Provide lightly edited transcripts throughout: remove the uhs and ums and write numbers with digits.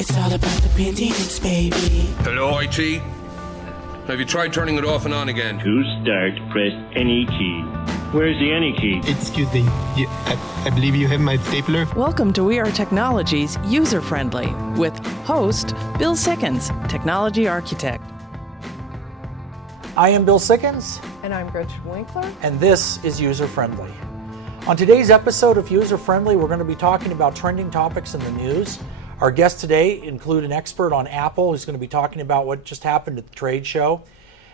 It's all about the maintenance, baby. Hello, IT? Have you tried turning it off and on again? To start, press any key. Where's the any key? Excuse me, I believe you have my stapler. Welcome to We Are Technologies User Friendly with host Bill Sickens, Technology Architect. I am Bill Sickens. And I'm Gretchen Winkler. And this is User Friendly. On today's episode of User Friendly, we're going to be talking about trending topics in the news. Our guests today include an expert on Apple who's going to be talking about what just happened at the trade show.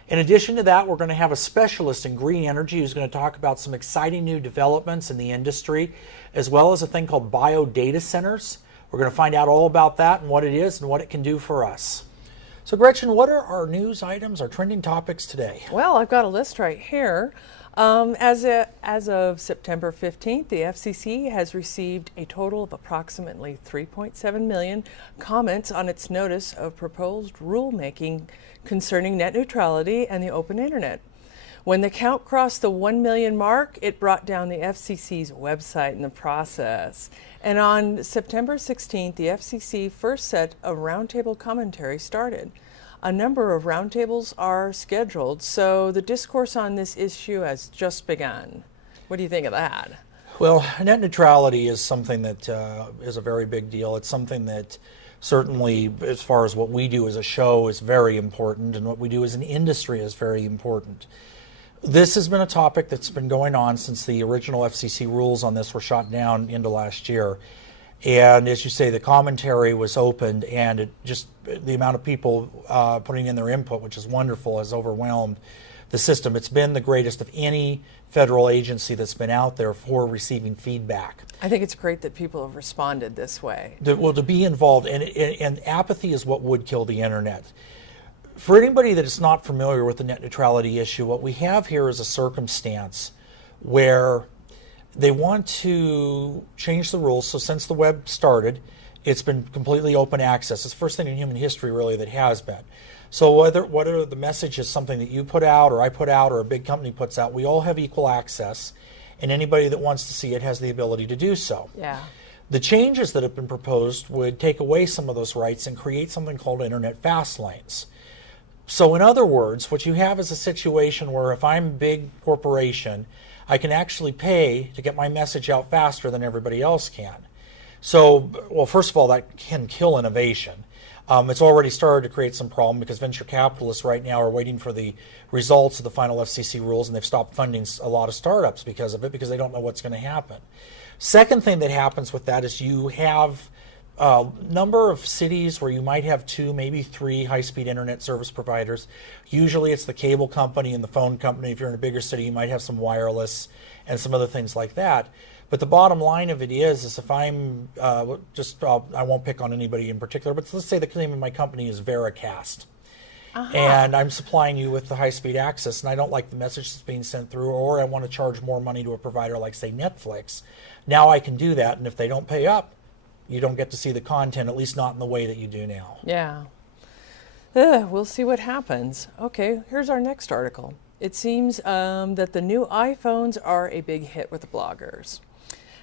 In addition to that, we're going to have a specialist in green energy who's going to talk about some exciting new developments in the industry, as well as a thing called bio data centers. We're going to find out all about that and what it is and what it can do for us. So Gretchen, what are our news items, our trending topics today? Well, I've got a list right here. As of September 15th, the FCC has received a total of approximately 3.7 million comments on its notice of proposed rulemaking concerning net neutrality and the open internet. When the count crossed the 1 million mark, it brought down the FCC's website in the process. And on September 16th, the FCC first set of roundtable commentary started. A number of roundtables are scheduled, so the discourse on this issue has just begun. What do you think of that? Well, net neutrality is something that is a very big deal. It's something that certainly, as far as what we do as a show, is very important, and what we do as an industry is very important. This has been a topic that's been going on since the original FCC rules on this were shot down into last year. And as you say, the commentary was opened, and it just the amount of people putting in their input, which is wonderful, has overwhelmed the system. It's been the greatest of any federal agency that's been out there for receiving feedback. I think it's great that people have responded this way. To be involved, and apathy is what would kill the internet. For anybody that is not familiar with the net neutrality issue, what we have here is a circumstance where they want to change the rules. So since the web started, it's been completely open access. It's the first thing in human history, really, that has been. So whether the message is something that you put out or I put out or a big company puts out, we all have equal access, and anybody that wants to see it has the ability to do so. Yeah. The changes that have been proposed would take away some of those rights and create something called internet fast lanes. So in other words, what you have is a situation where if I'm a big corporation, I can actually pay to get my message out faster than everybody else can. So, well, first of all, that can kill innovation. It's already started to create some problem because venture capitalists right now are waiting for the results of the final FCC rules, and they've stopped funding a lot of startups because of it, because they don't know what's going to happen. Second thing that happens with that is you have a number of cities where you might have 2, maybe 3 high-speed internet service providers. Usually it's the cable company and the phone company. If you're in a bigger city, you might have some wireless and some other things like that. But the bottom line of it is if I'm I won't pick on anybody in particular, but let's say the name of my company is Veracast. And I'm supplying you with the high-speed access, and I don't like the message that's being sent through, or I want to charge more money to a provider like, say, Netflix. Now I can do that, and if they don't pay up, you don't get to see the content, at least not in the way that you do now. Yeah. We'll see what happens. Okay, here's our next article. It seems that the new iPhones are a big hit with the bloggers.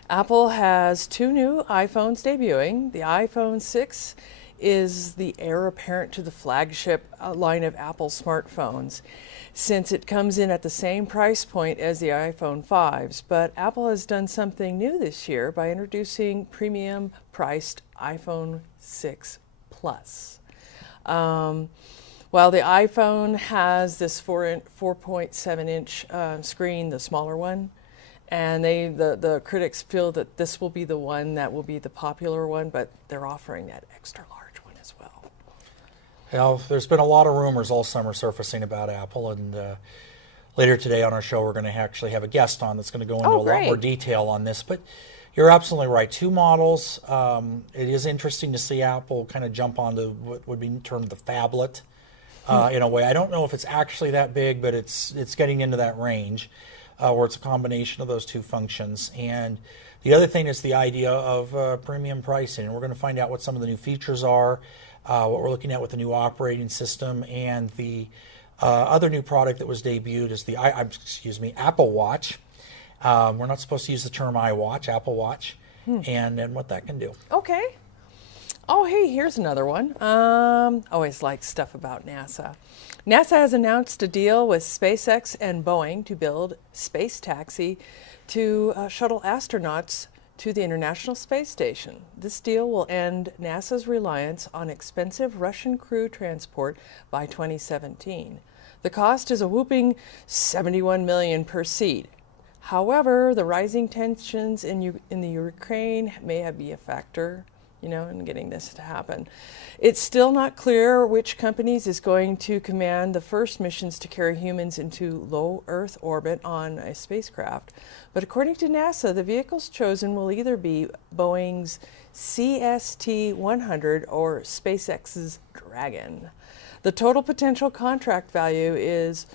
Apple has 2 new iPhones debuting. The iPhone 6 is the heir apparent to the flagship line of Apple smartphones, since it comes in at the same price point as the iPhone 5s. But Apple has done something new this year by introducing premium-priced iPhone 6 Plus. While the iPhone has this 4.7-inch screen, the smaller one, and the critics feel that this will be the one that will be the popular one, but they're offering that extra large one as well. Well, there's been a lot of rumors all summer surfacing about Apple, and later today on our show we're going to actually have a guest on that's going to go into a lot more detail on this. But you're absolutely right. 2 models. It is interesting to see Apple kind of jump onto what would be termed the phablet in a way. I don't know if it's actually that big, but it's getting into that range where it's a combination of those 2 functions. And the other thing is the idea of premium pricing. And we're going to find out what some of the new features are, what we're looking at with the new operating system, and the other new product that was debuted is the Apple Watch. We're not supposed to use the term iWatch, Apple Watch, and what that can do. Okay. Oh, hey, here's another one. Always like stuff about NASA. NASA has announced a deal with SpaceX and Boeing to build space taxi to shuttle astronauts to the International Space Station. This deal will end NASA's reliance on expensive Russian crew transport by 2017. The cost is a whopping $71 million per seat. However, the rising tensions in the Ukraine may be a factor, in getting this to happen. It's still not clear which companies is going to command the first missions to carry humans into low Earth orbit on a spacecraft. But according to NASA, the vehicles chosen will either be Boeing's CST-100 or SpaceX's Dragon. The total potential contract value is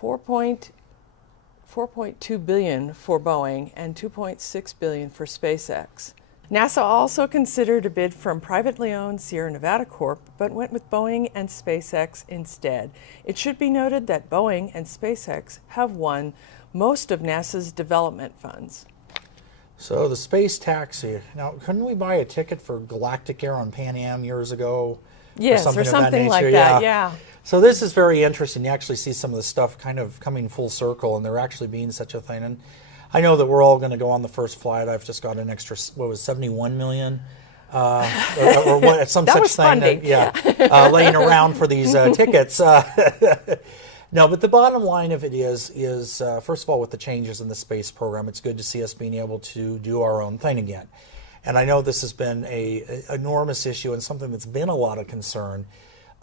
$4.2 billion for Boeing and $2.6 billion for SpaceX. NASA also considered a bid from privately owned Sierra Nevada Corp, but went with Boeing and SpaceX instead. It should be noted that Boeing and SpaceX have won most of NASA's development funds. So the space taxi. Now, couldn't we buy a ticket for Galactic Air on Pan Am years ago? Yes, or something like that, yeah. So this is very interesting. You actually see some of the stuff kind of coming full circle, and there actually being such a thing. And I know that we're all going to go on the first flight. I've just got an extra, 71 million? Or some that such was thing. funding. Laying around for these tickets. No, but the bottom line of it is first of all, with the changes in the space program, it's good to see us being able to do our own thing again. And I know this has been an enormous issue and something that's been a lot of concern,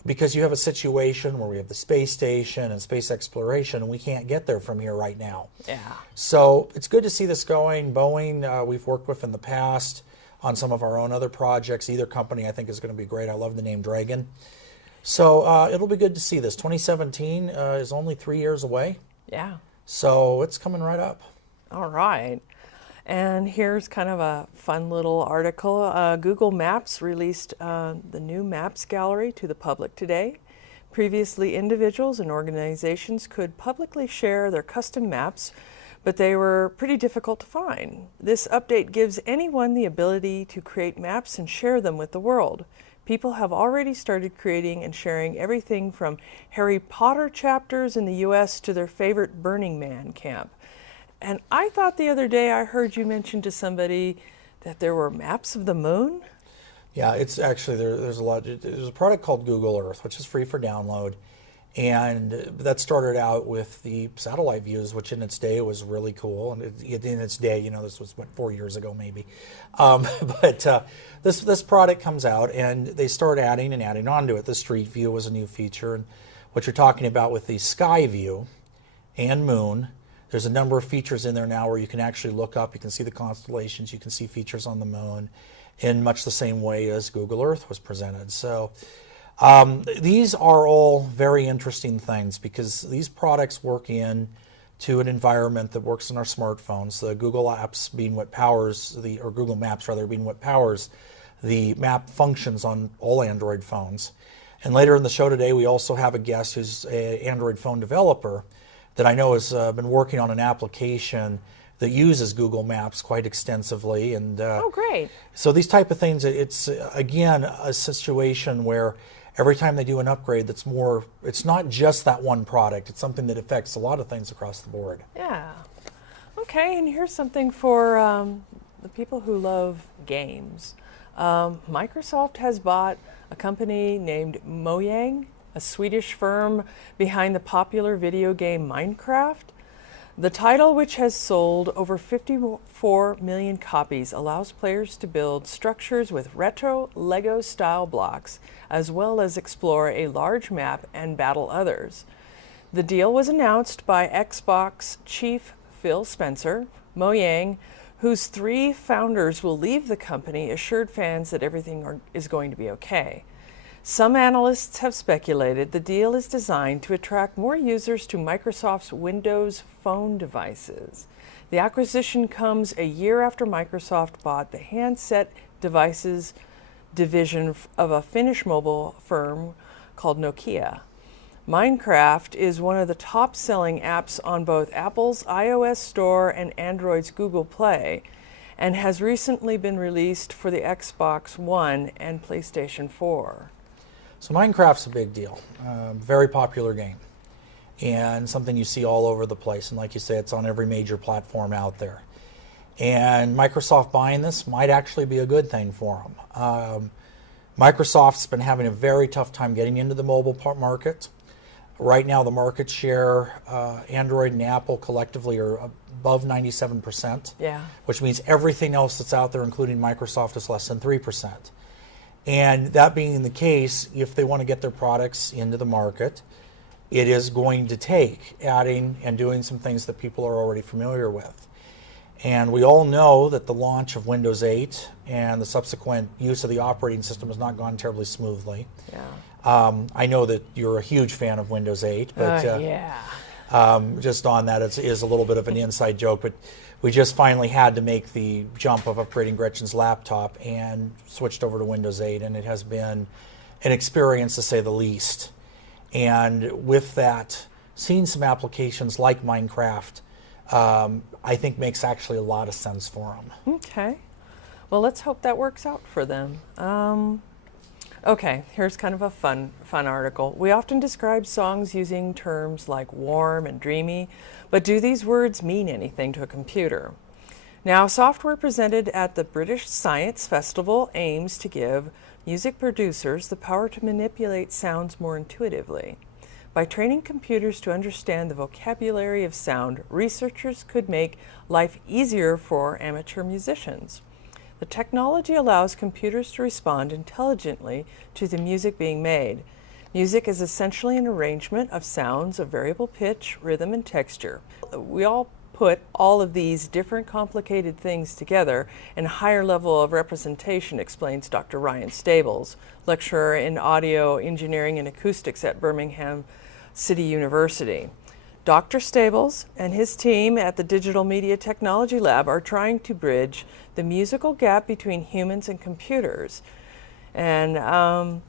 because you have a situation where we have the space station and space exploration, and we can't get there from here right now. Yeah. So it's good to see this going. Boeing, we've worked with in the past on some of our own other projects. Either company I think is going to be great. I love the name Dragon. So it'll be good to see this. 2017 is only 3 years away. Yeah. So it's coming right up. All right. And here's kind of a fun little article. Google Maps released the new Maps gallery to the public today. Previously, individuals and organizations could publicly share their custom maps, but they were pretty difficult to find. This update gives anyone the ability to create maps and share them with the world. People have already started creating and sharing everything from Harry Potter chapters in the US to their favorite Burning Man camp. And I thought the other day I heard you mention to somebody that there were maps of the moon. Yeah, it's actually, there's a lot. There's a product called Google Earth, which is free for download. And that started out with the satellite views, which in its day was really cool. And in its day, this was, 4 years ago maybe. But this product comes out, and they start adding and adding onto it. The Street View was a new feature. And what you're talking about with the Sky View and Moon, there's a number of features in there now where you can actually look up, you can see the constellations, you can see features on the moon in much the same way as Google Earth was presented. So these are all very interesting things, because these products work in to an environment that works in our smartphones. The Google Apps being what powers or Google Maps rather, being what powers the map functions on all Android phones. And later in the show today, we also have a guest who's an Android phone developer that I know has been working on an application that uses Google Maps quite extensively. And oh, great. So these type of things, it's, again, a situation where every time they do an upgrade that's more, it's not just that one product, it's something that affects a lot of things across the board. Yeah. Okay, and here's something for the people who love games. Microsoft has bought a company named Mojang, a Swedish firm behind the popular video game Minecraft. The title, which has sold over 54 million copies, allows players to build structures with retro Lego-style blocks, as well as explore a large map and battle others. The deal was announced by Xbox chief Phil Spencer. Mojang, whose 3 founders will leave the company, assured fans that everything is going to be okay. Some analysts have speculated the deal is designed to attract more users to Microsoft's Windows Phone devices. The acquisition comes a year after Microsoft bought the handset devices division of a Finnish mobile firm called Nokia. Minecraft is one of the top-selling apps on both Apple's iOS Store and Android's Google Play. and has recently been released for the Xbox One and PlayStation 4. So Minecraft's a big deal. Very popular game, and something you see all over the place. And like you say, it's on every major platform out there. And Microsoft buying this might actually be a good thing for them. Microsoft's been having a very tough time getting into the mobile market. Right now, the market share, Android and Apple collectively are above 97%, which means everything else that's out there, including Microsoft, is less than 3%. And that being the case, if they want to get their products into the market, it is going to take adding and doing some things that people are already familiar with. And we all know that the launch of Windows 8 and the subsequent use of the operating system has not gone terribly smoothly. I know that you're a huge fan of Windows 8, but just on that, it is a little bit of an inside joke, but we just finally had to make the jump of upgrading Gretchen's laptop and switched over to Windows 8, and it has been an experience to say the least. And with that, seeing some applications like Minecraft, I think makes actually a lot of sense for them. Okay. Well, let's hope that works out for them. Okay, here's kind of a fun article. We often describe songs using terms like warm and dreamy, but do these words mean anything to a computer? Now, software presented at the British Science Festival aims to give music producers the power to manipulate sounds more intuitively. By training computers to understand the vocabulary of sound, researchers could make life easier for amateur musicians. The technology allows computers to respond intelligently to the music being made. Music is essentially an arrangement of sounds of variable pitch, rhythm, and texture. We all put all of these different complicated things together in a higher level of representation, explains Dr. Ryan Stables, lecturer in audio engineering and acoustics at Birmingham City University. Dr. Stables and his team at the Digital Media Technology Lab are trying to bridge the musical gap between humans and computers. And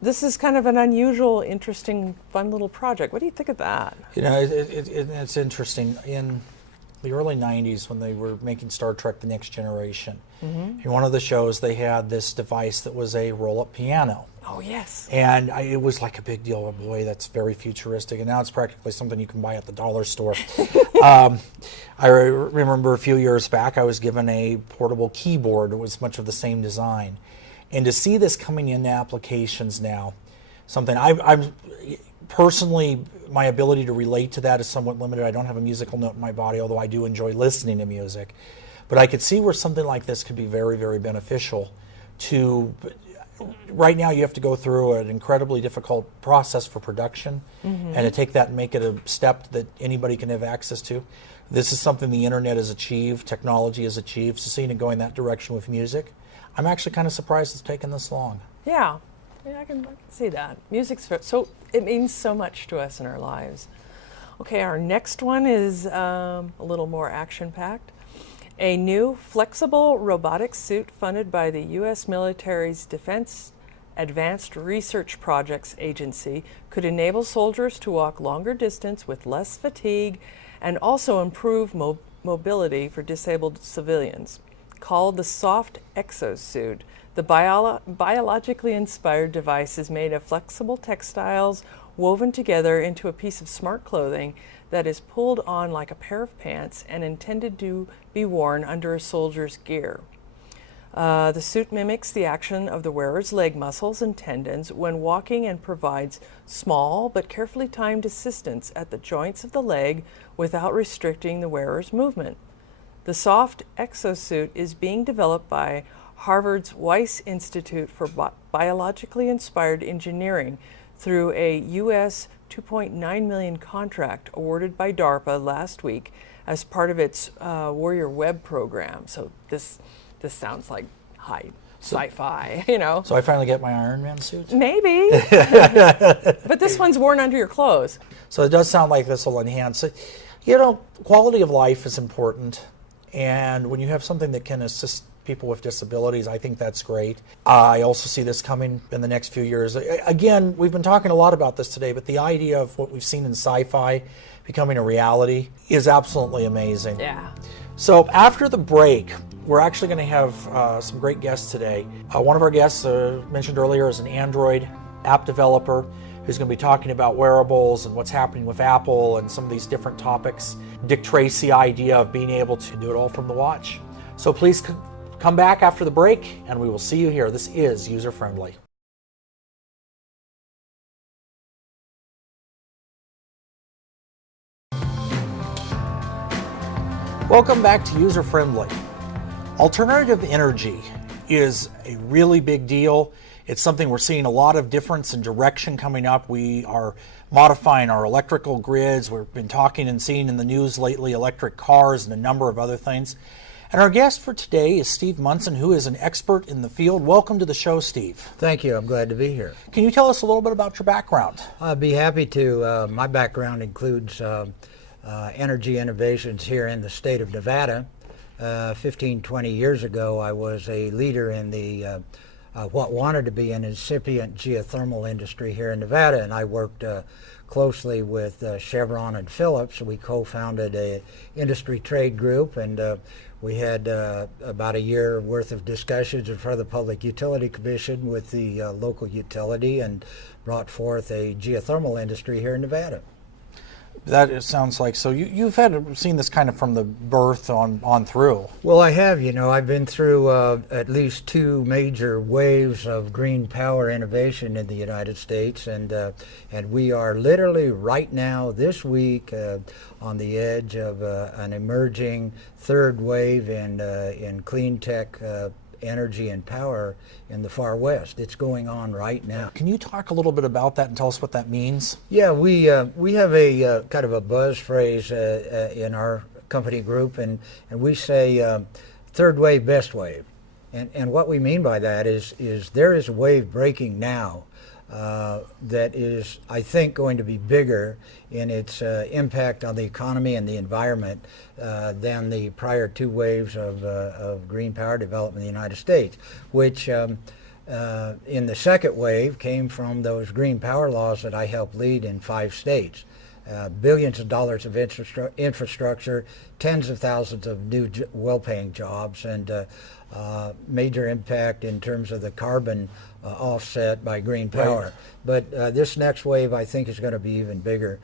this is kind of an unusual, interesting, fun little project. What do you think of that? You know, it's interesting. In the early 90s, when they were making Star Trek The Next Generation, in one of the shows they had this device that was a roll-up piano. Oh, yes. And it was like a big deal. Oh, boy, that's very futuristic. And now it's practically something you can buy at the dollar store. I remember a few years back, I was given a portable keyboard. It was much of the same design. And to see this coming into applications now, something I'm personally, my ability to relate to that is somewhat limited. I don't have a musical note in my body, although I do enjoy listening to music. But I could see where something like this could be very, very beneficial to... Right now you have to go through an incredibly difficult process for production, and to take that and make it a step that anybody can have access to. This is something the internet has achieved, technology has achieved, so seeing it going that direction with music, I'm actually kind of surprised it's taken this long. Yeah, I can see that. Music's so, it means so much to us in our lives. Okay, our next one is a little more action-packed. A new flexible robotic suit funded by the U.S. military's Defense Advanced Research Projects Agency could enable soldiers to walk longer distance with less fatigue and also improve mobility for disabled civilians. Called the Soft Exosuit, the biologically inspired device is made of flexible textiles woven together into a piece of smart clothing that is pulled on like a pair of pants and intended to be worn under a soldier's gear. The suit mimics the action of the wearer's leg muscles and tendons when walking and provides small but carefully timed assistance at the joints of the leg without restricting the wearer's movement. The Soft Exosuit is being developed by Harvard's Weiss Institute for Biologically Inspired Engineering through a U.S. $2.9 million contract awarded by DARPA last week as part of its Warrior Web program. So this sounds like high sci-fi, you know. So I finally get my Iron Man suit? Maybe. But this one's worn under your clothes. So it does sound like this will enhance it. You know, quality of life is important. And when you have something that can assist people with disabilities, I think that's great. I also see this coming in the next few years. Again, we've been talking a lot about this today, but the idea of what we've seen in sci-fi becoming a reality is absolutely amazing. Yeah. So after the break, we're actually going to have some great guests today. One of our guests, mentioned earlier, is an Android app developer who's going to be talking about wearables and what's happening with Apple and some of these different topics. Dick Tracy idea of being able to do it all from the watch. So please come back after the break, and we will see you here. This is User Friendly. Welcome back to User Friendly. Alternative energy is a really big deal. It's something we're seeing a lot of difference in direction coming up. We are modifying our electrical grids. We've been talking and seeing in the news lately electric cars and a number of other things. And our guest for today is Steve Munson, who is an expert in the field. Welcome to the show, Steve. Thank you. I'm glad to be here. Can you tell us a little bit about your background? I'd be happy to. My background includes energy innovations here in the state of Nevada. 15, 20 years ago, I was a leader in the what wanted to be an incipient geothermal industry here in Nevada, and I worked closely with Chevron and Phillips. We co-founded a industry trade group, and we had about a year worth of discussions in front of the Public Utility Commission with the local utility, and brought forth a geothermal industry here in Nevada. That it sounds like. So you've seen this kind of from the birth on through. Well, I have. I've been through at least two major waves of green power innovation in the United States, and we are literally right now, this week, on the edge of an emerging third wave in clean tech energy and power in the far west. It's going on right now. Can you talk a little bit about that and tell us what that means? Yeah, we have a kind of a buzz phrase in our company group, and we say third wave, best wave. And what we mean by that is there is a wave breaking now that is, I think, going to be bigger in its impact on the economy and the environment than the prior two waves of green power development in the United States, which in the second wave came from those green power laws that I helped lead in 5 states. Billions of dollars of infrastructure, tens of thousands of new well-paying jobs, and major impact in terms of the carbon offset by green power. Right. But this next wave, I think, is going to be even bigger.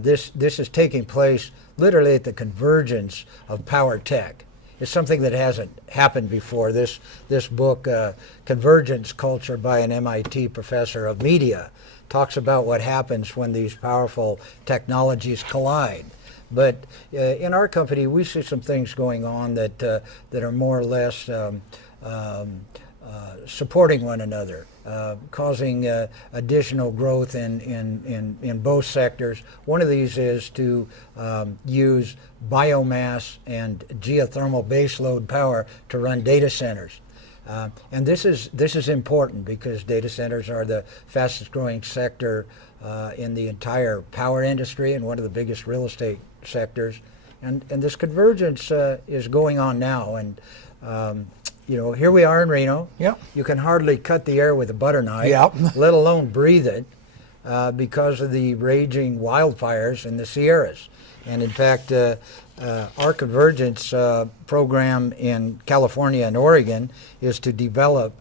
This is taking place literally at the convergence of power tech. It's something that hasn't happened before. This book, Convergence Culture, by an MIT professor of media, talks about what happens when these powerful technologies collide. But in our company, we see some things going on that are more or less supporting one another, causing additional growth in both sectors. One of these is to use biomass and geothermal baseload power to run data centers. And this is important because data centers are the fastest growing sector in the entire power industry and one of the biggest real estate sectors. And this convergence is going on now. And here we are in Reno. Yep. You can hardly cut the air with a butter knife, yep. let alone breathe it, because of the raging wildfires in the Sierras. And in fact, our convergence program in California and Oregon is to develop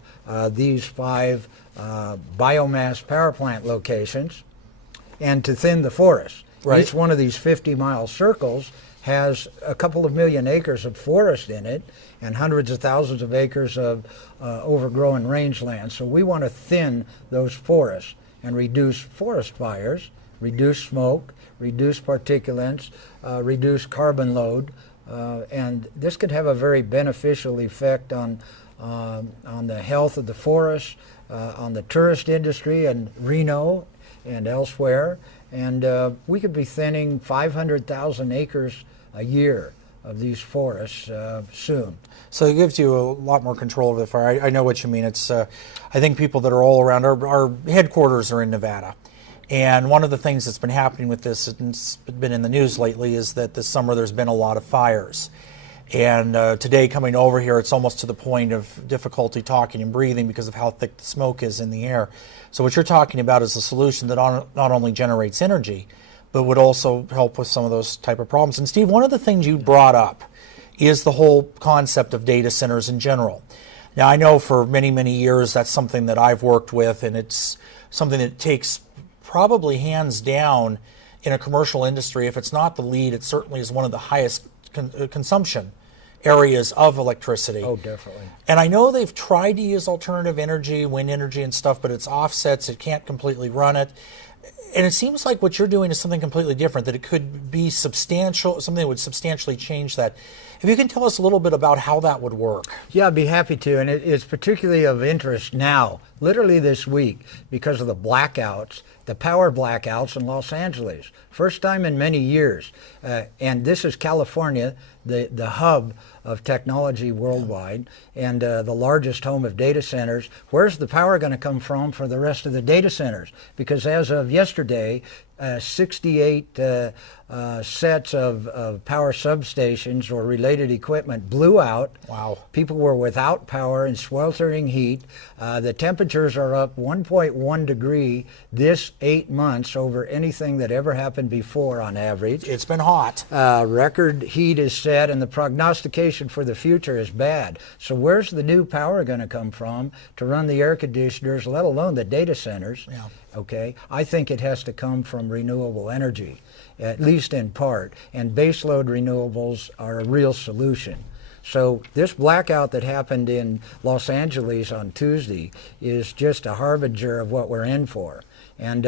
these 5 biomass power plant locations and to thin the forest. Right. Each one of these 50-mile circles has a couple of million acres of forest in it and hundreds of thousands of acres of overgrown rangeland. So we want to thin those forests and reduce forest fires, reduce smoke, reduce particulates, reduce carbon load, and this could have a very beneficial effect on the health of the forest, on the tourist industry in Reno and elsewhere, and we could be thinning 500,000 acres a year of these forests soon. So it gives you a lot more control over the fire. I know what you mean. It's I think people that are all around, our headquarters are in Nevada. And one of the things that's been happening with this, and it's been in the news lately, is that this summer there's been a lot of fires. And today coming over here, it's almost to the point of difficulty talking and breathing because of how thick the smoke is in the air. So what you're talking about is a solution that not only generates energy, but would also help with some of those type of problems. And Steve, one of the things you brought up is the whole concept of data centers in general. Now, I know for many, many years that's something that I've worked with, and it's something that takes probably hands down in a commercial industry. If it's not the lead, it certainly is one of the highest consumption areas of electricity. Oh, definitely. And I know they've tried to use alternative energy, wind energy and stuff, but it's offsets, it can't completely run it. And it seems like what you're doing is something completely different, that it could be substantial, something that would substantially change that. If you can tell us a little bit about how that would work. Yeah, I'd be happy to, and it's particularly of interest now, literally this week, because of the blackouts, the power blackouts in Los Angeles. First time in many years. And this is California, the hub of technology worldwide, and the largest home of data centers. Where's the power going to come from for the rest of the data centers? Because as of yesterday, 68 sets of power substations or related equipment blew out. Wow. People were without power in sweltering heat. The temperatures are up 1.1 degree this 8 months over anything that ever happened before on average. It's been hot. Record heat is set, and the prognostication for the future is bad. So where's the new power going to come from to run the air conditioners, let alone the data centers? Yeah. Okay, I think it has to come from renewable energy, at least in part, and baseload renewables are a real solution. So this blackout that happened in Los Angeles on Tuesday is just a harbinger of what we're in for. And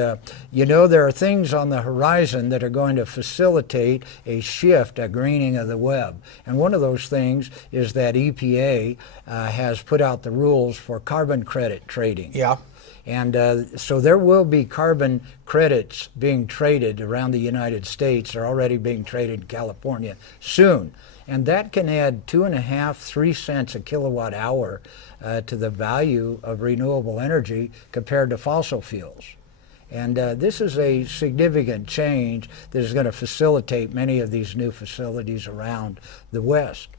you know, there are things on the horizon that are going to facilitate a shift, a greening of the web. And one of those things is that EPA has put out the rules for carbon credit trading. Yeah. And so there will be carbon credits being traded around the United States. They're already being traded in California soon. And that can add 2.5, 3 cents a kilowatt hour to the value of renewable energy compared to fossil fuels. And this is a significant change that is going to facilitate many of these new facilities around the West.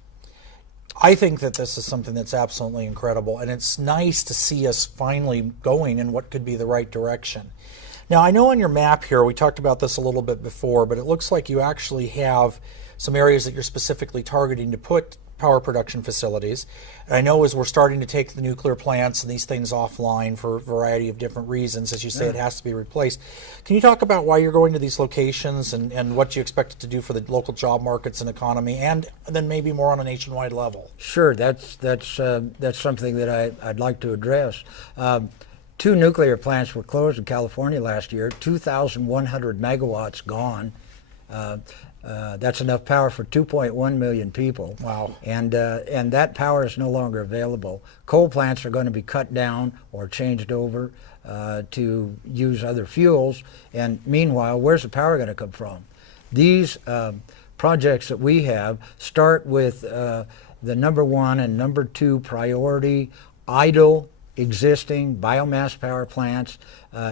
I think that this is something that's absolutely incredible, and it's nice to see us finally going in what could be the right direction. Now, I know on your map here, we talked about this a little bit before, but it looks like you actually have some areas that you're specifically targeting to put power production facilities. And I know as we're starting to take the nuclear plants and these things offline for a variety of different reasons, as you say, it has to be replaced. Can you talk about why you're going to these locations and what you expect it to do for the local job markets and economy, and then maybe more on a nationwide level? Sure, that's something that I'd like to address. 2 nuclear plants were closed in California last year, 2,100 megawatts gone. That's enough power for 2.1 million people. Wow. And that power is no longer available. Coal plants are going to be cut down or changed over to use other fuels. And meanwhile, where's the power going to come from? These projects that we have start with the number 1 and number 2 priority idle existing biomass power plants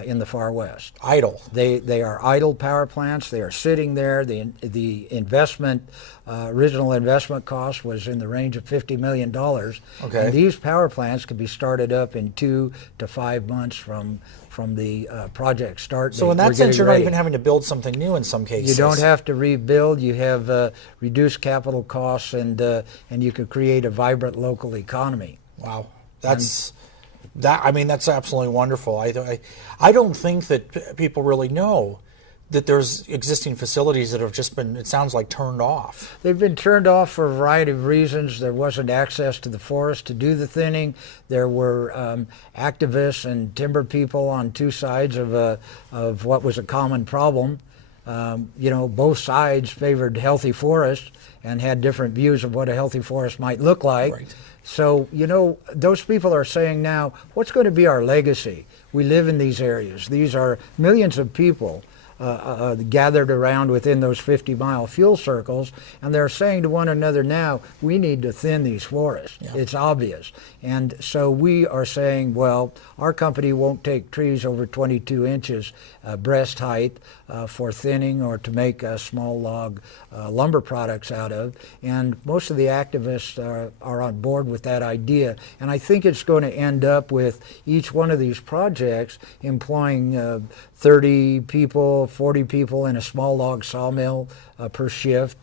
in the far west. Idle. They are idle power plants. They are sitting there. The investment, original investment cost was in the range of $50 million. Okay. And these power plants could be started up in 2 to 5 months from the project start. So in that sense, you're not even having to build something new in some cases. You don't have to rebuild. You have reduced capital costs, and you could create a vibrant local economy. Wow. That's absolutely wonderful. I don't think that people really know that there's existing facilities that have just been, it sounds like, turned off. They've been turned off for a variety of reasons. There wasn't access to the forest to do the thinning. There were activists and timber people on 2 sides of what was a common problem. Both sides favored healthy forests and had different views of what a healthy forest might look like. Right. So, those people are saying now, what's going to be our legacy? We live in these areas. These are millions of people gathered around within those 50-mile fuel circles, and they're saying to one another now, we need to thin these forests. Yeah. It's obvious. And so we are saying, well, our company won't take trees over 22 inches breast height for thinning or to make small log lumber products out of. And most of the activists are on board with that idea. And I think it's going to end up with each one of these projects employing 30 people, 40 people in a small log sawmill per shift.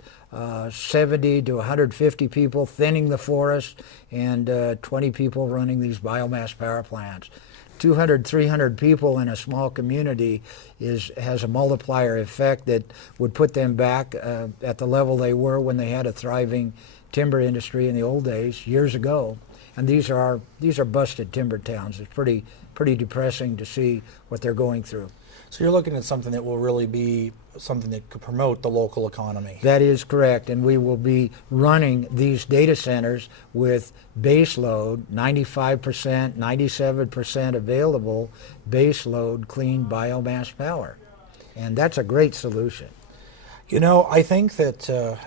70 to 150 people thinning the forest, and 20 people running these biomass power plants. 200, 300 people in a small community has a multiplier effect that would put them back at the level they were when they had a thriving timber industry in the old days, years ago. And these are busted timber towns. It's pretty depressing to see what they're going through. So you're looking at something that will really be something that could promote the local economy. That is correct, and we will be running these data centers with base load, 95%, 97% available base load clean biomass power. And that's a great solution. You know, I think that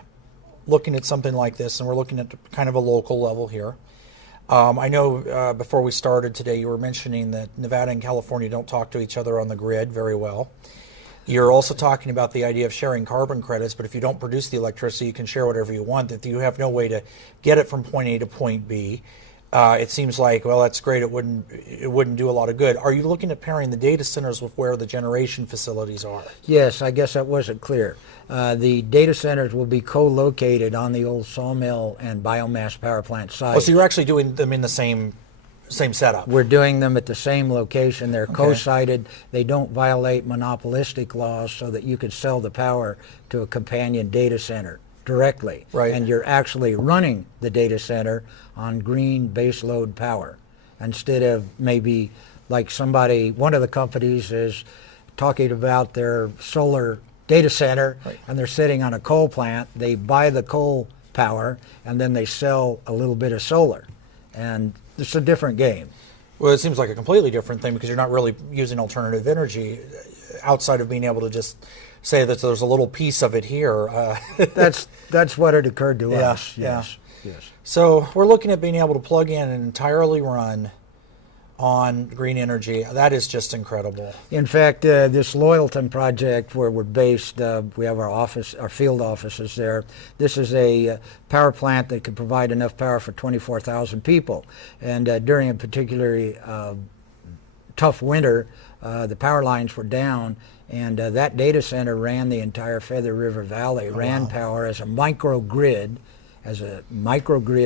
looking at something like this, and we're looking at kind of a local level here, I know before we started today you were mentioning that Nevada and California don't talk to each other on the grid very well. You're also talking about the idea of sharing carbon credits, but if you don't produce the electricity, you can share whatever you want. That you have no way to get it from point A to point B. It seems like, well, that's great. It wouldn't do a lot of good. Are you looking at pairing the data centers with where the generation facilities are? Yes, I guess that wasn't clear. The data centers will be co-located on the old sawmill and biomass power plant site. Oh, so you're actually doing them in the same setup? We're doing them at the same location. They're co-sited. They don't violate monopolistic laws, so that you could sell the power to a companion data center directly. Right. And you're actually running the data center on green baseload power, instead of maybe like one of the companies is talking about their solar data center, right, and they're sitting on a coal plant. They buy the coal power and then they sell a little bit of solar. And it's a different game. Well, it seems like a completely different thing because you're not really using alternative energy outside of being able to just say that there's a little piece of it here. That's what it occurred to us. Yes. So we're looking at being able to plug in and entirely run on green energy. That is just incredible. In fact, this Loyalton project where we're based, we have our field offices there. This is a power plant that could provide enough power for 24,000 people. And during a particularly tough winter, the power lines were down, and that data center ran the entire Feather River Valley, ran power as a microgrid,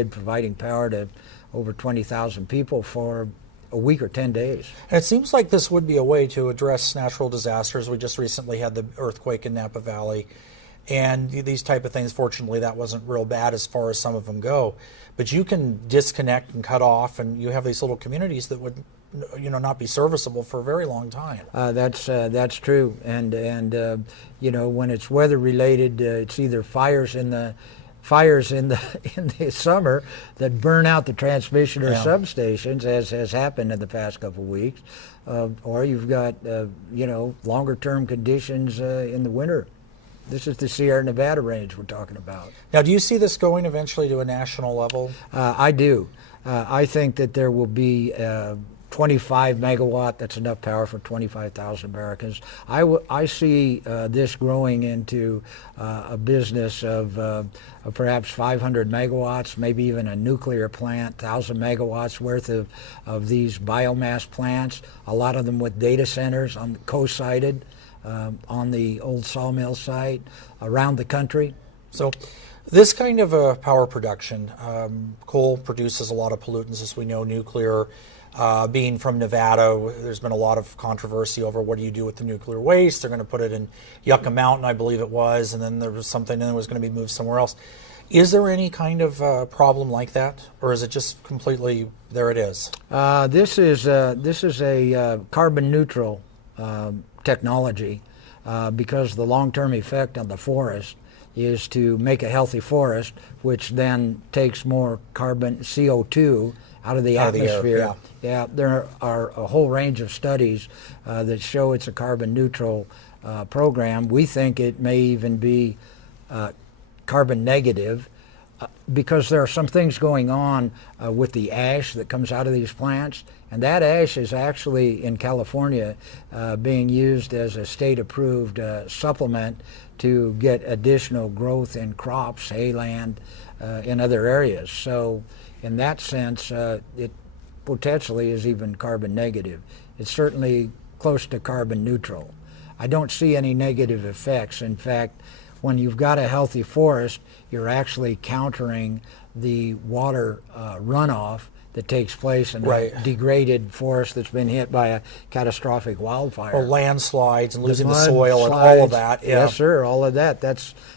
providing power to over 20,000 people for a week or 10 days. And it seems like this would be a way to address natural disasters. We just recently had the earthquake in Napa Valley, and these type of things. Fortunately, that wasn't real bad as far as some of them go. But you can disconnect and cut off, and you have these little communities that would, not be serviceable for a very long time. That's true. And when it's weather related, it's either fires in the summer that burn out the transmission or substations, as has happened in the past couple of weeks, or you've got longer term conditions in the winter. This is the Sierra Nevada range we're talking about. Now, do you see this going eventually to a national level? I do. I think that there will be 25 megawatt, that's enough power for 25,000 Americans. I see this growing into a business of perhaps 500 megawatts, maybe even a nuclear plant, 1,000 megawatts worth of these biomass plants, a lot of them with data centers co-sited on the old sawmill site around the country. So this kind of power production, coal produces a lot of pollutants, as we know, nuclear. Being from Nevada, there's been a lot of controversy over what do you do with the nuclear waste. They're going to put it in Yucca Mountain, I believe it was, and then there was something, and it was going to be moved somewhere else. Is there any kind of problem like that, or is it just completely, there it is? This is a carbon neutral technology because the long-term effect on the forest is to make a healthy forest, which then takes more carbon, CO2, out of the atmosphere. Yeah, there are a whole range of studies that show it's a carbon neutral program. We think it may even be carbon negative because there are some things going on with the ash that comes out of these plants, and that ash is actually in California being used as a state-approved supplement to get additional growth in crops, hay land, in other areas. So in that sense, it potentially is even carbon negative. It's certainly close to carbon neutral. I don't see any negative effects. In fact, when you've got a healthy forest, you're actually countering the water runoff that takes place in Right. a degraded forest that's been hit by a catastrophic wildfire. Or landslides and losing the mud, soil and all slides, of that. Yeah. Yes, sir. All of that.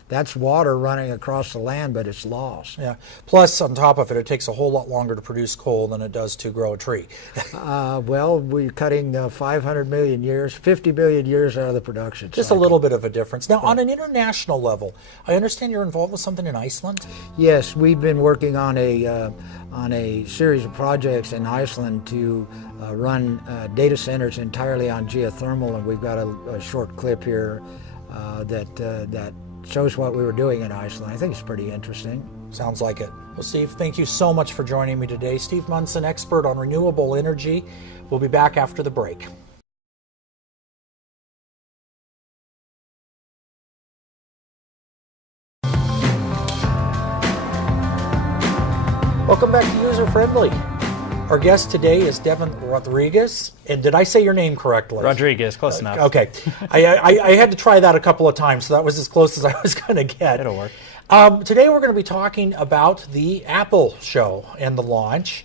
That's water running across the land, but it's lost. Yeah. Plus, on top of it, it takes a whole lot longer to produce coal than it does to grow a tree. Well, we're cutting 500 million years, 50 billion years out of the production Just cycle. a little bit of a difference. Now, on an international level, I understand you're involved with something in Iceland. Yes, we've been working on a series of projects in Iceland to run data centers entirely on geothermal, and we've got a short clip here that shows what we were doing in Iceland. I think it's pretty interesting. Sounds like it. Well, Steve, thank you so much for joining me today. Steve Munson, expert on renewable energy. We'll be back after the break. Welcome back to User Friendly. Our guest today is Devin Rodriguez. And did I say your name correctly? Rodriguez, close enough. Okay. I had to try that a couple of times, so that was as close as I was going to get. It'll work. Today we're going to be talking about the Apple show and the launch,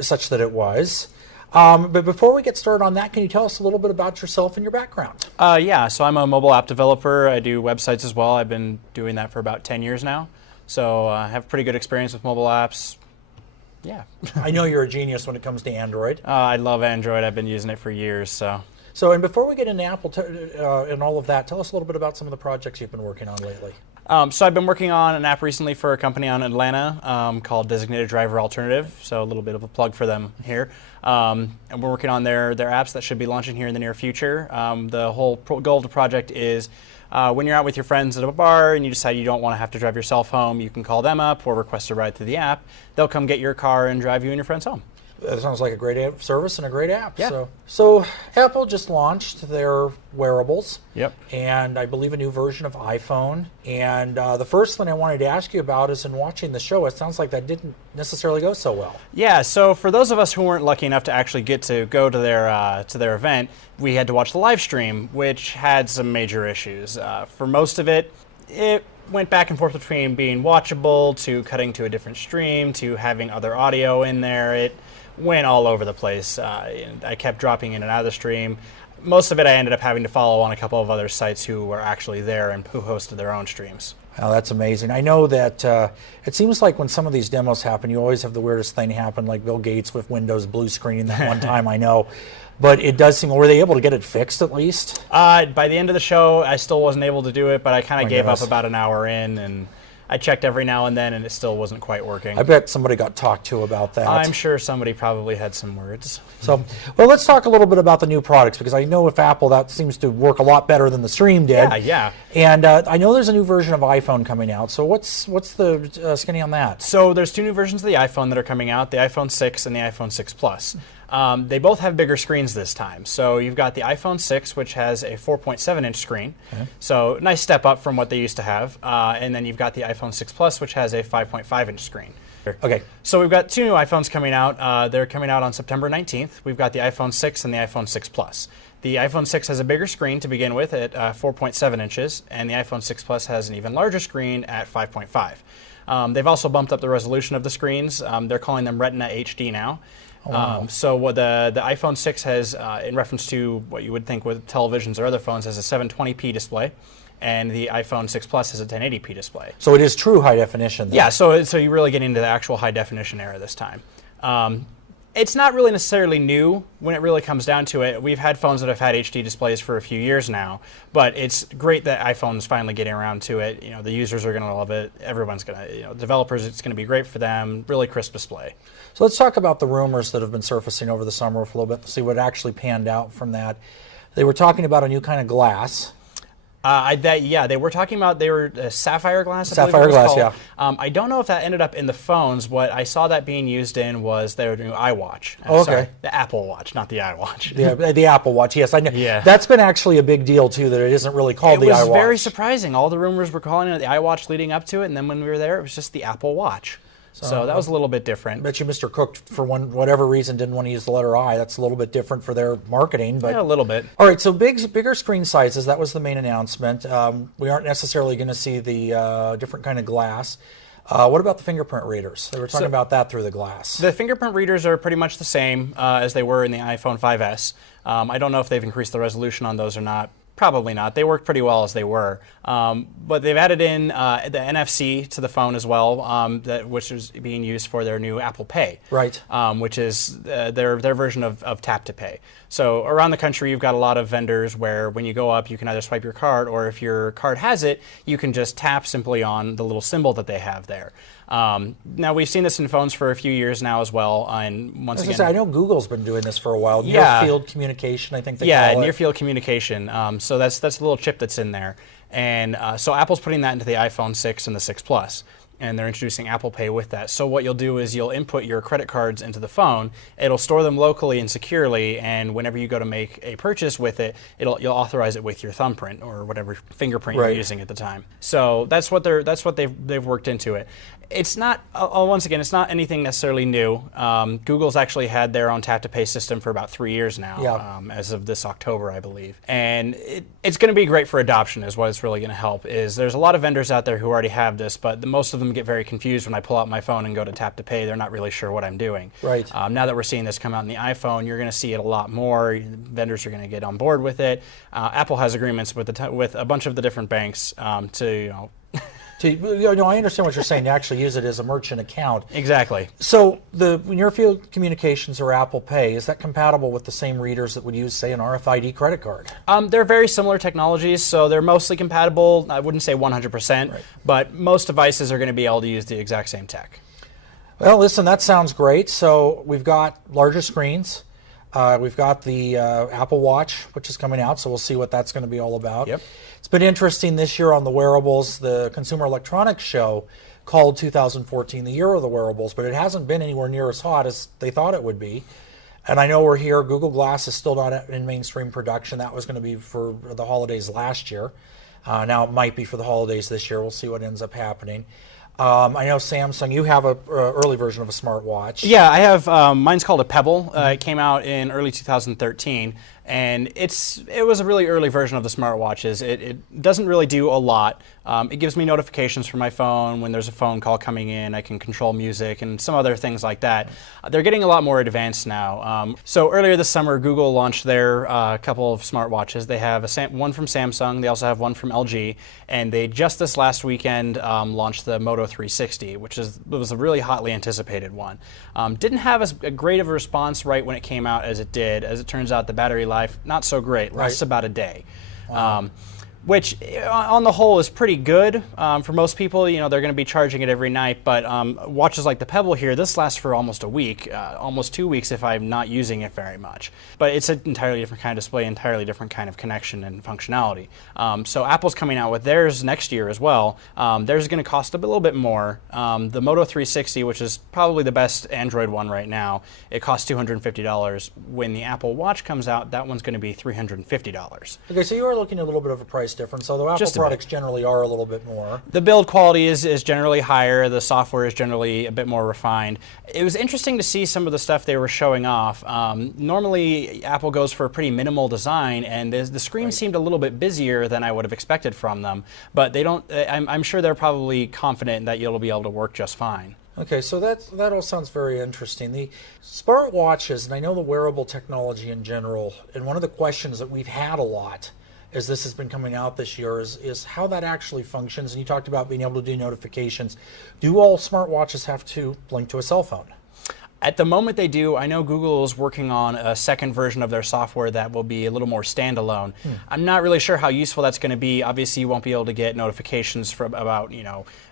such that it was. But before we get started on that, can you tell us a little bit about yourself and your background? Yeah, so I'm a mobile app developer. I do websites as well. I've been doing that for about 10 years now. So I have pretty good experience with mobile apps. Yeah. I know you're a genius when it comes to Android. I love Android. I've been using it for years. So, and before we get into Apple and all of that, tell us a little bit about some of the projects you've been working on lately. so I've been working on an app recently for a company out in Atlanta called Designated Driver Alternative. So a little bit of a plug for them here. And we're working on their apps that should be launching here in the near future. The whole goal of the project is when you're out with your friends at a bar and you decide you don't want to have to drive yourself home, you can call them up or request a ride through the app. They'll come get your car and drive you and your friends home. That sounds like a great service and a great app. Yeah. So Apple just launched their wearables. Yep. And I believe a new version of iPhone. And the first thing I wanted to ask you about is in watching the show, it sounds like that didn't necessarily go so well. Yeah, so for those of us who weren't lucky enough to actually get to go to their event, we had to watch the live stream, which had some major issues. For most of it went back and forth between being watchable to cutting to a different stream to having other audio in there. It went all over the place. I kept dropping in and out of the stream. Most of it I ended up having to follow on a couple of other sites who were actually there and who hosted their own streams. Oh, that's amazing. I know that it seems like when some of these demos happen, you always have the weirdest thing happen, like Bill Gates with Windows blue screen that one time, I know. But it does seem, were they able to get it fixed at least? By the end of the show, I still wasn't able to do it, but I kind of gave up about an hour in, and I checked every now and then, and it still wasn't quite working. I bet somebody got talked to about that. I'm sure somebody probably had some words. So, well, let's talk a little bit about the new products, because I know with Apple that seems to work a lot better than the Stream did. Yeah. And I know there's a new version of iPhone coming out. So what's the skinny on that? So there's two new versions of the iPhone that are coming out, the iPhone 6 and the iPhone 6 Plus. They both have bigger screens this time. So you've got the iPhone 6, which has a 4.7-inch screen. Okay. So nice step up from what they used to have. And then you've got the iPhone 6 Plus, which has a 5.5-inch screen. Okay. So we've got two new iPhones coming out. They're coming out on September 19th. We've got the iPhone 6 and the iPhone 6 Plus. The iPhone 6 has a bigger screen to begin with at 4.7 inches, and the iPhone 6 Plus has an even larger screen at 5.5. They've also bumped up the resolution of the screens. They're calling them Retina HD now. Oh, wow. So what the iPhone 6 has, in reference to what you would think with televisions or other phones, has a 720p display, and the iPhone 6 Plus has a 1080p display. So it is true high definition then. Yeah, so you really get into the actual high definition era this time. It's not really necessarily new when it really comes down to it. We've had phones that have had HD displays for a few years now, but it's great that iPhone's finally getting around to it. You know, the users are going to love it. Everyone's going to, developers, it's going to be great for them. Really crisp display. So let's talk about the rumors that have been surfacing over the summer for a little bit, see what actually panned out from that. They were talking about a new kind of glass. They were talking about sapphire glass. Sapphire glass, yeah. I don't know if that ended up in the phones. What I saw that being used in was their new iWatch. Oh, okay. Sorry, the Apple Watch, not the iWatch. The Apple Watch, yes, I know. Yeah. That's been actually a big deal too. That it isn't really called the iWatch. It was very surprising. All the rumors were calling it the iWatch leading up to it, and then when we were there, it was just the Apple Watch. So that was a little bit different. I bet you Mr. Cook, for whatever reason, didn't want to use the letter I. That's a little bit different for their marketing. But Yeah, a little bit. All right, so bigger screen sizes. That was the main announcement. We aren't necessarily going to see the different kind of glass. What about the fingerprint readers? They were talking about that through the glass. The fingerprint readers are pretty much the same as they were in the iPhone 5S. I don't know if they've increased the resolution on those or not. Probably not. They work pretty well as they were. But they've added in the NFC to the phone as well, which is being used for their new Apple Pay. Right. Which is their version of Tap to Pay. So around the country, you've got a lot of vendors where when you go up, you can either swipe your card, or if your card has it, you can just tap simply on the little symbol that they have there. Now, we've seen this in phones for a few years now as well. And once again, I know Google's been doing this for a while. Yeah. Near field communication, I think they call it. Near field communication. So that's the little chip that's in there. And so Apple's putting that into the iPhone 6 and the 6 Plus. And they're introducing Apple Pay with that. So what you'll do is you'll input your credit cards into the phone. It'll store them locally and securely, and whenever you go to make a purchase with it, you'll authorize it with your thumbprint or whatever fingerprint you're using at the time. So that's what they've worked into it. It's not, once again, it's not anything necessarily new. Google's actually had their own Tap to Pay system for about 3 years now, as of this October, I believe. And it's going to be great for adoption is what it's really going to help. Is there's a lot of vendors out there who already have this, but most of them get very confused when I pull out my phone and go to Tap to Pay. They're not really sure what I'm doing. Right. Now that we're seeing this come out in the iPhone, you're going to see it a lot more. Vendors are going to get on board with it. Apple has agreements with a bunch of the different banks to, I understand what you're saying. To actually use it as a merchant account. Exactly. So the near field communications or Apple Pay, is that compatible with the same readers that would use, say, an RFID credit card? They're very similar technologies, so they're mostly compatible. I wouldn't say 100%, but most devices are going to be able to use the exact same tech. Well, listen, that sounds great. So we've got larger screens. We've got the Apple Watch, which is coming out, so we'll see what that's going to be all about. Yep. It's been interesting this year on the wearables. The Consumer Electronics Show called 2014 the year of the wearables, but it hasn't been anywhere near as hot as they thought it would be. And I know we're here. Google Glass is still not in mainstream production. That was going to be for the holidays last year. Now it might be for the holidays this year. We'll see what ends up happening. I know Samsung, you have an early version of a smartwatch. Yeah, I have. Mine's called a Pebble. It came out in early 2013, and it was a really early version of the smartwatches. It doesn't really do a lot. It gives me notifications from my phone when there's a phone call coming in. I can control music and some other things like that. They're getting a lot more advanced now. So earlier this summer, Google launched their couple of smartwatches. They have one from Samsung. They also have one from LG. And they just this last weekend launched the Moto 360, which was a really hotly anticipated one. Didn't have as great of a response right when it came out as it did. As it turns out, the battery life, not so great. Lasts about a day. Wow. Which on the whole is pretty good. For most people, they're going to be charging it every night, but watches like the Pebble here, this lasts for almost a week, almost 2 weeks if I'm not using it very much. But it's an entirely different kind of display, entirely different kind of connection and functionality. So Apple's coming out with theirs next year as well. Theirs is going to cost a little bit more. The Moto 360, which is probably the best Android one right now, it costs $250. When the Apple Watch comes out, that one's going to be $350. Okay, so you are looking at a little bit of a price difference, although Apple products generally are a little bit more. The build quality is generally higher. The software is generally a bit more refined. It was interesting to see some of the stuff they were showing off. Normally, Apple goes for a pretty minimal design, and the screen seemed a little bit busier than I would have expected from them. But they don't. I'm sure they're probably confident that you'll be able to work just fine. Okay, so that all sounds very interesting. The smartwatches, and I know the wearable technology in general, and one of the questions that we've had a lot as this has been coming out this year is how that actually functions. And you talked about being able to do notifications. Do all smartwatches have to link to a cell phone? At the moment they do. I know Google is working on a second version of their software that will be a little more standalone. I'm not really sure how useful that's going to be. Obviously, you won't be able to get notifications about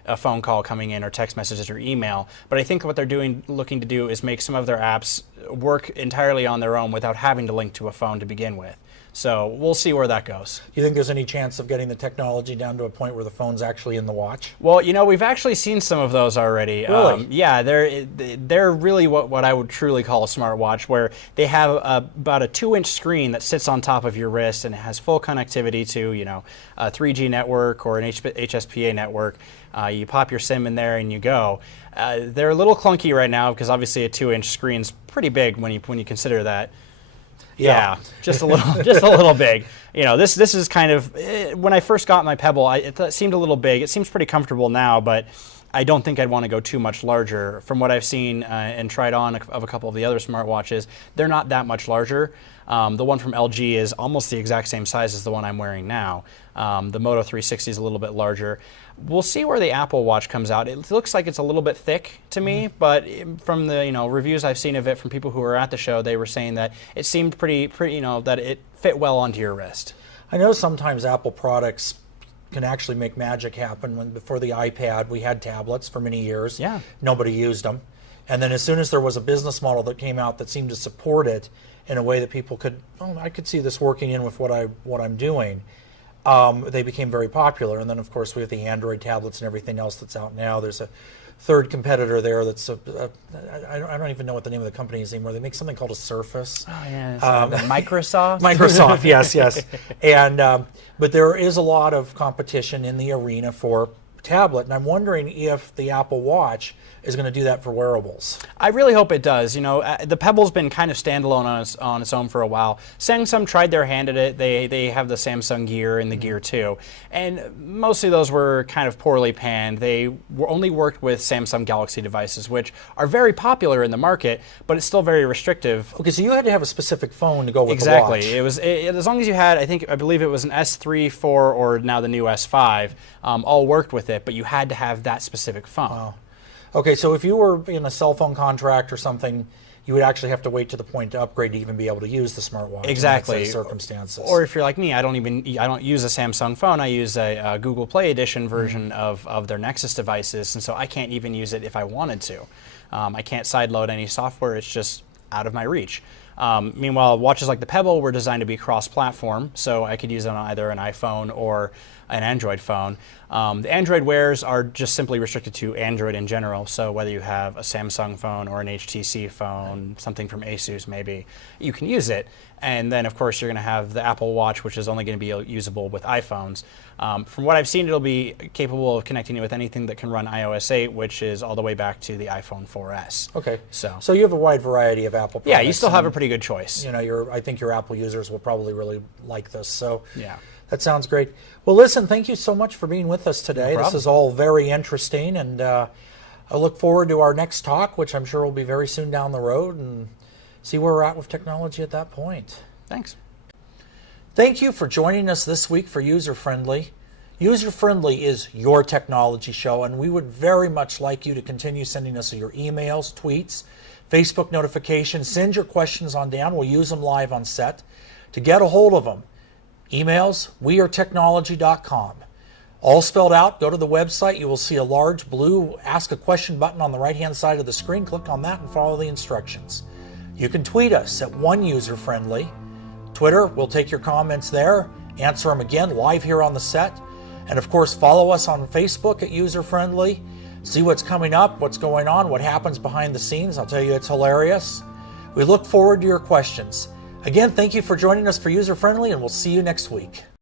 a phone call coming in or text messages or email. But I think what they're looking to do is make some of their apps work entirely on their own without having to link to a phone to begin with. So we'll see where that goes. You think there's any chance of getting the technology down to a point where the phone's actually in the watch? Well, we've actually seen some of those already. Really? Yeah, they're really what I would truly call a smartwatch, where they have about a 2-inch screen that sits on top of your wrist, and it has full connectivity to a 3G network or an HSPA network. You pop your SIM in there and you go. They're a little clunky right now because obviously a 2-inch screen's pretty big when you consider that. Yeah, just a little big. This is kind of, when I first got my Pebble, it seemed a little big. It seems pretty comfortable now, but I don't think I'd want to go too much larger. From what I've seen and tried on of a couple of the other smartwatches, they're not that much larger. The one from LG is almost the exact same size as the one I'm wearing now. The Moto 360 is a little bit larger. We'll see where the Apple Watch comes out. It looks like it's a little bit thick to me, but from the reviews I've seen of it from people who were at the show, they were saying that it seemed pretty that it fit well onto your wrist. I know sometimes Apple products can actually make magic happen. Before the iPad, we had tablets for many years. Yeah. Nobody used them. And then as soon as there was a business model that came out that seemed to support it in a way that people could, I could see this working in with what I'm doing, they became very popular. And then, of course, we have the Android tablets and everything else that's out now. There's a third competitor there that's I don't even know what the name of the company is anymore. They make something called a Surface. Oh, yeah. Microsoft? Microsoft, yes. And but there is a lot of competition in the arena for tablet, and I'm wondering if the Apple Watch is going to do that for wearables. I really hope it does. The Pebble's been kind of standalone on its own for a while. Samsung tried their hand at it. They have the Samsung Gear and the Gear 2, and mostly those were kind of poorly panned. They only worked with Samsung Galaxy devices, which are very popular in the market, but it's still very restrictive. Okay, so you had to have a specific phone to go with the watch. Exactly. As long as you had, I believe it was an S3, 4, or now the new S5, all worked with it, but you had to have that specific phone. Wow. Okay, so if you were in a cell phone contract or something, you would actually have to wait to the point to upgrade to even be able to use the smartwatch. Exactly. In that set of circumstances. Or if you're like me, I don't use a Samsung phone. I use a Google Play Edition version of their Nexus devices, and so I can't even use it if I wanted to. I can't sideload any software. It's just out of my reach. Meanwhile, watches like the Pebble were designed to be cross-platform, so I could use it on either an iPhone or an Android phone. The Android Wears are just simply restricted to Android in general, so whether you have a Samsung phone or an HTC phone, something from Asus maybe, you can use it. And then, of course, you're going to have the Apple Watch, which is only going to be usable with iPhones. From what I've seen, it'll be capable of connecting it with anything that can run iOS 8, which is all the way back to the iPhone 4S. Okay. So you have a wide variety of Apple products. Yeah, you still have a pretty good choice. I think your Apple users will probably really like this. So yeah. That sounds great. Well, listen, thank you so much for being with us today. No problem. This is all very interesting, and I look forward to our next talk, which I'm sure will be very soon down the road, and see where we're at with technology at that point. Thanks. Thank you for joining us this week for User Friendly. User Friendly is your technology show, and we would very much like you to continue sending us your emails, tweets, Facebook notifications. Send your questions on down. We'll use them live on set. To get a hold of them, emails, wearetechnology.com. All spelled out. Go to the website. You will see a large blue Ask a Question button on the right-hand side of the screen. Click on that and follow the instructions. You can tweet us at @OneUserFriendly. Twitter, we'll take your comments there, answer them again live here on the set. And of course, follow us on Facebook at User Friendly. See what's coming up, what's going on, what happens behind the scenes. I'll tell you, it's hilarious. We look forward to your questions. Again, thank you for joining us for User Friendly, and we'll see you next week.